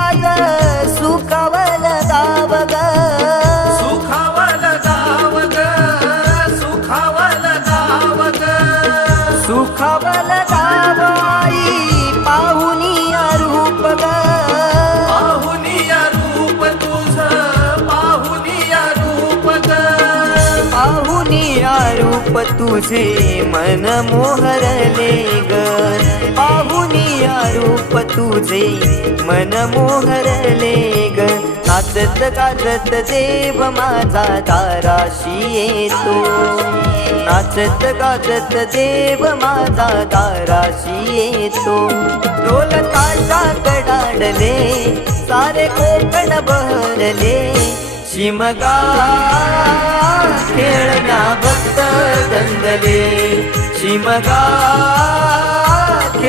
आज सुखावल ग सुखावल ग सुखावल ग सुखावल आई रूप ग रूप तुझ पाहुनिया रूप ग पाहुनिया रूप तुझे मन मोहरले ग. पाहुनिया रूप तुझे मन मोहरले ग नाचत काजत देव माझा दाराशी येतो. नाचत गाजत देव माझा दाराशी येतो. ढोल ताशा कडाडले सारे कोकण बहरले. शिमगा खेळण्या भक्त दंगले शिमगा